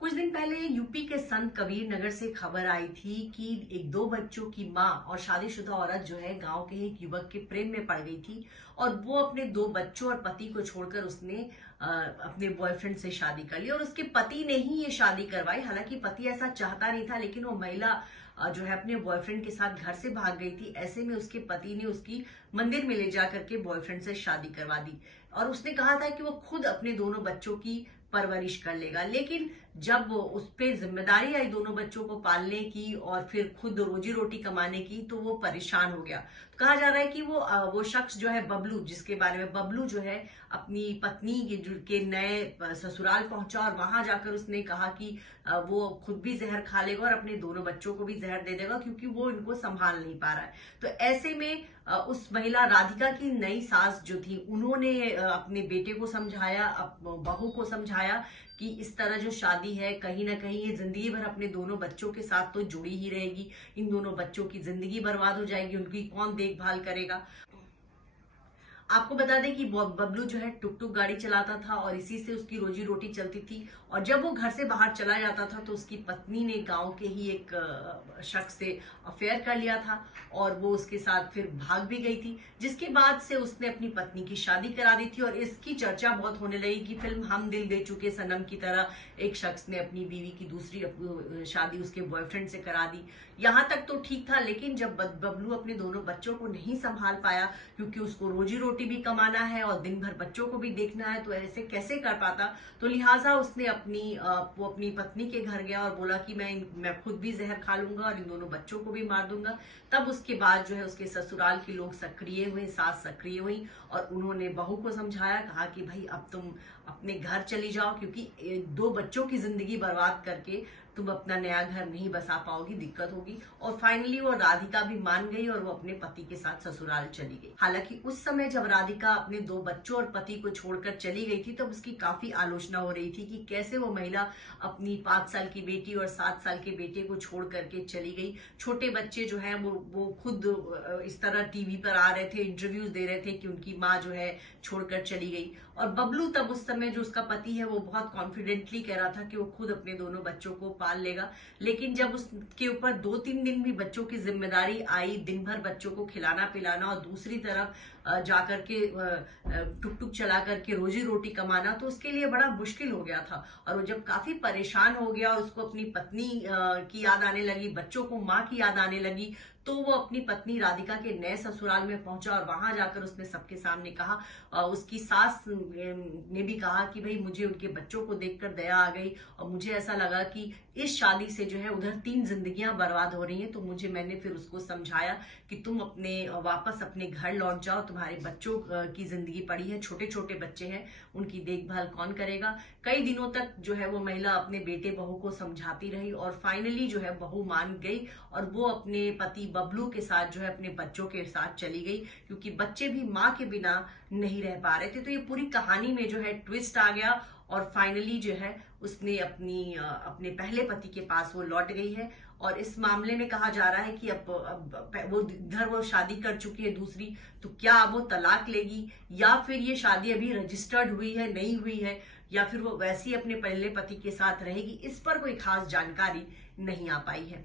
कुछ दिन पहले यूपी के संत कबीर नगर से खबर आई थी कि एक दो बच्चों की मां और शादीशुदा औरत जो है गांव के एक युवक के प्रेम में पड़ गई थी और वो अपने दो बच्चों और पति को छोड़कर उसने अपने बॉयफ्रेंड से शादी कर ली और उसके पति ने ही ये शादी करवाई। हालांकि पति ऐसा चाहता नहीं था, लेकिन वो महिला जो है अपने बॉयफ्रेंड के साथ घर से भाग गई थी। ऐसे में उसके पति ने उसकी मंदिर में ले जाकर के बॉयफ्रेंड से शादी करवा दी और उसने कहा था कि वो खुद अपने दोनों बच्चों की परवरिश कर लेगा। लेकिन जब उस पर जिम्मेदारी आई दोनों बच्चों को पालने की और फिर खुद रोजी रोटी कमाने की, तो वो परेशान हो गया। तो कहा जा रहा है कि वो शख्स जो है बबलू, जिसके बारे में बबलू जो है अपनी पत्नी के नए ससुराल पहुंचा और वहां जाकर उसने कहा कि वो खुद भी जहर खा लेगा और अपने दोनों बच्चों को भी जहर दे देगा, क्योंकि वो इनको संभाल नहीं पा रहा है। तो ऐसे में उस महिला राधिका की नई सास जो थी, उन्होंने अपने बेटे को समझाया, बहू को समझाया कि इस तरह जो शादी है कहीं ना कहीं ये जिंदगी भर अपने दोनों बच्चों के साथ तो जुड़ी ही रहेगी। इन दोनों बच्चों की जिंदगी बर्बाद हो जाएगी, उनकी कौन देखभाल करेगा। आपको बता दें कि बबलू जो है टुक टुक गाड़ी चलाता था और इसी से उसकी रोजी रोटी चलती थी। और जब वो घर से बाहर चला जाता था तो उसकी पत्नी ने गांव के ही एक शख्स से अफेयर कर लिया था और वो उसके साथ फिर भाग भी गई थी, जिसके बाद से उसने अपनी पत्नी की शादी करा दी थी। और इसकी चर्चा बहुत होने लगी कि फिल्म हम दिल दे चुके सनम की तरह एक शख्स ने अपनी बीवी की दूसरी शादी उसके बॉयफ्रेंड से करा दी। यहां तक तो ठीक था, लेकिन जब बबलू अपने दोनों बच्चों को नहीं संभाल पाया, क्योंकि उसको रोजी रोटी भी कमाना है और दिन भर बच्चों को भी देखना है, तो ऐसे कैसे कर पाता। तो लिहाजा उसने वो अपनी पत्नी के घर गया और बोला कि मैं खुद भी जहर खा लूंगा और इन दोनों बच्चों को भी मार दूंगा। तब उसके बाद जो है उसके ससुराल के लोग सक्रिय हुए, सास सक्रिय हुई और उन्होंने बहू को समझाया, कहा कि भाई अब तुम अपने घर चली जाओ, क्योंकि दो बच्चों की जिंदगी बर्बाद करके तुम अपना नया घर नहीं बसा पाओगी, दिक्कत होगी। और फाइनली वो राधिका भी मान गई और वो अपने पति के साथ ससुराल चली गई। हालांकि उस समय जब राधिका अपने दो बच्चों और पति को छोड़कर चली गई थी, तब उसकी काफी आलोचना हो रही थी कि कैसे वो महिला अपनी 5 साल की बेटी और 7 साल के बेटे को छोड़ करके चली गई। छोटे बच्चे जो है वो खुद इस तरह टीवी पर आ रहे थे, इंटरव्यूज दे रहे थे कि उनकी माँ जो है छोड़कर चली गई। और बबलू तब उस समय जो उसका पति है वो बहुत कॉन्फिडेंटली कह रहा था कि वो खुद अपने दोनों बच्चों को पाल लेगा। लेकिन जब उसके ऊपर 2-3 दिन भी बच्चों की जिम्मेदारी आई, दिन भर बच्चों को खिलाना पिलाना और दूसरी तरफ जाकर के टुक टुक चला करके रोजी रोटी कमाना, तो उसके लिए बड़ा मुश्किल हो गया था। और वो जब काफी परेशान हो गया और उसको अपनी पत्नी की याद आने लगी, बच्चों को माँ की याद आने लगी, तो वो अपनी पत्नी राधिका के नए ससुराल में पहुंचा और वहां जाकर उसने सबके सामने कहा, उसकी सास ने भी कहा कि भाई मुझे उनके बच्चों को देखकर दया आ गई और मुझे ऐसा लगा कि इस शादी से जो है उधर 3 जिंदगियां बर्बाद हो रही हैं। तो मैंने फिर उसको समझाया कि तुम वापस अपने घर लौट जाओ, तुम्हारे बच्चों की जिंदगी पड़ी है, छोटे छोटे बच्चे हैं, उनकी देखभाल कौन करेगा। कई दिनों तक जो है वो महिला अपने बेटे बहू को समझाती रही और फाइनली जो है बहू मान गई और वो अपने पति बबलू के साथ जो है अपने बच्चों के साथ चली गई, क्योंकि बच्चे भी माँ के बिना नहीं रह पा रहे थे। तो ये पूरी कहानी में जो है ट्विस्ट आ गया और फाइनली जो है उसने अपने पहले पति के पास वो लौट गई है। और इस मामले में कहा जा रहा है कि अब वो इधर वो शादी कर चुकी है दूसरी, तो क्या अब वो तलाक लेगी या फिर ये शादी अभी रजिस्टर्ड हुई है, नहीं हुई है, या फिर वो वैसे ही अपने पहले पति के साथ रहेगी, इस पर कोई खास जानकारी नहीं आ पाई है।